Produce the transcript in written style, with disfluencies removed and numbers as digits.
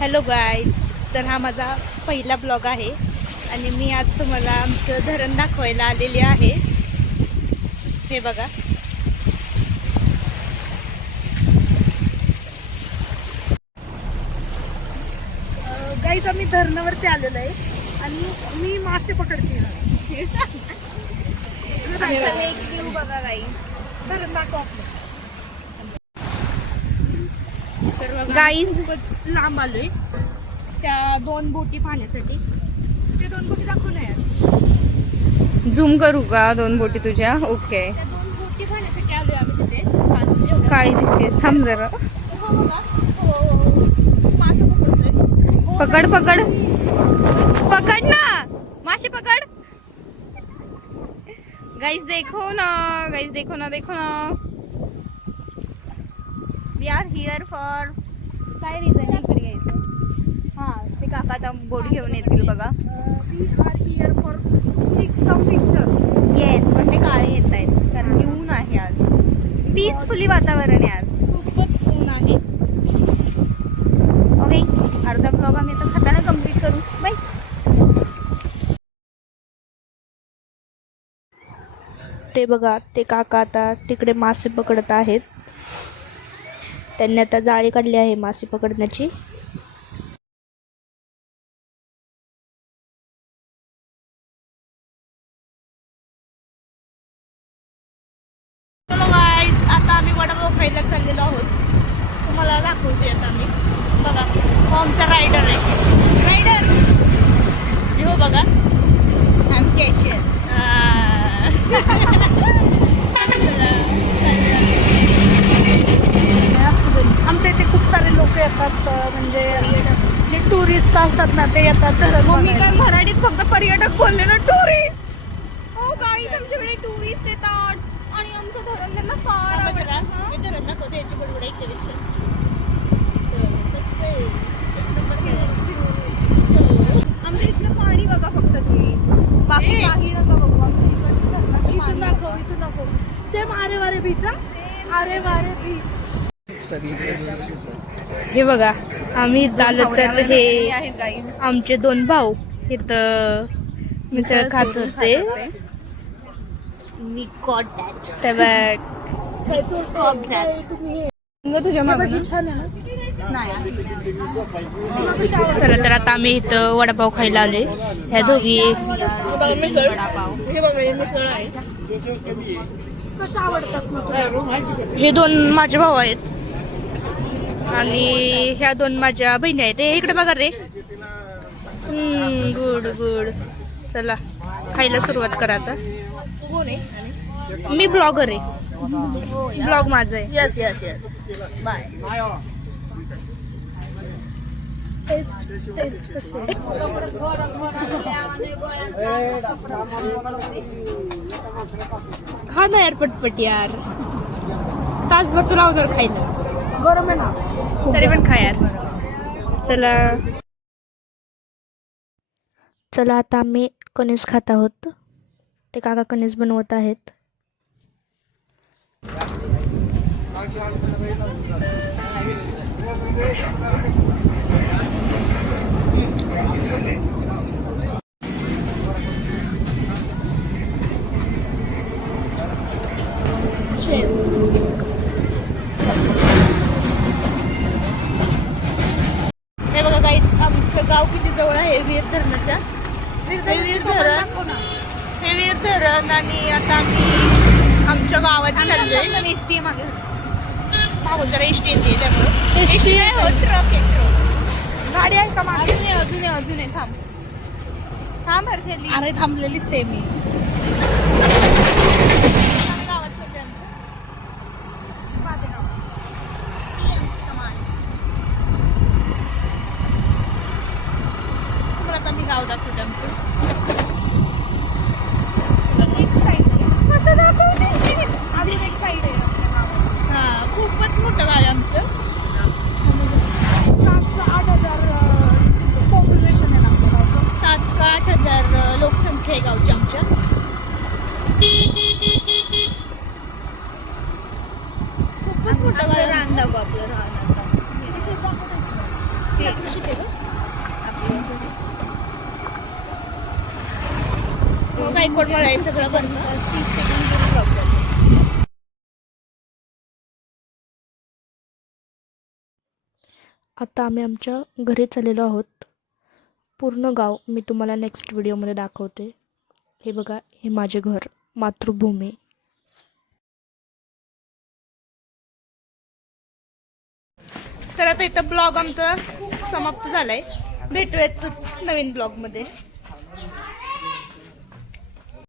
Hello guys, तर हा माझा पहिला ब्लॉग आहे आणि मी आज तुम्हाला आमचं धरण दाखवायला आलेले आहे. हे बघा, गाईज आम्ही धरणावरती आलेलो आहे आणि मी मासे पकडते. बघा गाईज, धरण दाखव गाईज. खूपच लांब आलोय त्या दोन बोटी पाहण्यासाठी. ते दोन बोटी दाखवून यार, झूम करू का दोन बोटी तुझ्या? ओके. त्या दोन बोटी पाहण्यासाठी आलोय आम्ही तिथे. काळी दिसते, थांब जरा. हो बघा, हो मासे पकडतोय. पकड पकड पकड ना, मासे पकड. गाइस देखो ना, गाइस देखो ना, देखो ना. वी आर हिअर फॉर काय रिझन इकडे यायचं? हा, ते काका आता बोट घेऊन येतील बघा. We are here for click some pictures. Yes, पण ते काळे येत आहेत कारण की ऊन आहे आज. पीसफुली वातावरण आहे आज. खूपच ऊन आहे. ओके, अर्धा ब्लॉग आम्ही आता खाताना कम्प्लीट करू. बाय. ते बघा, ते काका आता तिकडे मासे पकडत आहेत. त्यांनी आता जाळी काढली आहे मासे पकडण्याची. चलो गाईज, आता आम्ही वडापाव खायला चाललेलो आहोत. तुम्हाला दाखवते आता मी. बघा, हो आमचा रायडर आहे. रायडर हो बघा, आम्ही कॅशियर. आमच्या इथे खूप सारे लोक येतात, म्हणजे जे टुरिस्ट असतात ना ते येतात धरण मग मी बघायला. काय मराठीत फक्त पर्यटक बोलले ना, टुरिस्ट. हो गाईज, आमच्याकडे टुरिस्ट येतात आणि आमचं धरण त्यांना फार आवडतं. आमच्या इथलं पाणी बघा फक्त तुम्ही, बाकी काही नका बघू. आमच्या इकडचं धरणाचं पाणी बघा. इथून दाखव. सेम आरे वारे बीच. आरे वारे बीच. हे बघा, आम्ही आलो तर हे आहेत गाईज. आमचे दोन भाऊ इथं मिसळ खात होते. मी कॉट दॅट. त्या बॅग कॉप दॅट. तुझ्या मागं छान आहे ना. नाही. चला, तर आता आम्ही इथं वडापाव खायला आले. ह्या दोघी वडापाव. कशा आवडतात मग तुला? हे दोन माझे भाऊ आहेत आणि ह्या दोन माझ्या बहिणी आहेत. इकडे बघा रे. Good good. चला, खायला सुरुवात करा आता. मी ब्लॉगर आहे. ब्लॉग माझा आहे. Yes yes yes. Bye. Taste कशी आहे? खा ना यार पटपट यार. तासभर तुला अगोदर खायला. गरम आहे ना. तरी पण खा यार. चला चला, आता आम्ही कणीस खात आहोत. ते काका कणीस बनवत आहेत. हे बघा गाईच, आमचं गाव किती जवळ आहे वीर धरणाच्या. हे वीर धरण आणि आता आम्ही आमच्या गावात चाललोय. एसटी मागे. मागून जरा एसटी येते त्यामुळे. एसटी आहे हो, ट्रक आहे ट्रक. गाडी आहे का मागे? अजून आहे. थांब हर्षली. अरे थांबलेलीच आहे मी. गावात सध्या तुम्हाला आता मी गाव दाखवते आमचं. अजून एक साईड आहे. हा, खूपच मोठं गाव आहे आमचं. 7,000-8,000 पॉप्युलेशन आहे ना आपल्या गावचं. 7,000 का 8,000 लोकसंख्या आहे गावची आमच्या. खूपच मोठं गाव आहे आमचं. रान दाखव आपलं रान आता. गायकवाड मळा आहे सगळं बनतं. 30 सेकंड ब्लॉग करते. आता आम्ही आमच्या घरी चाललेलो आहोत. पूर्ण गाव मी तुम्हाला नेक्स्ट व्हिडिओमध्ये दाखवते. हे बघा, हे माझे घर, मातृभूमी. तर आता इथं ब्लॉग आमचा समाप्त झालाय. भेटूयातच नवीन ब्लॉगमध्ये.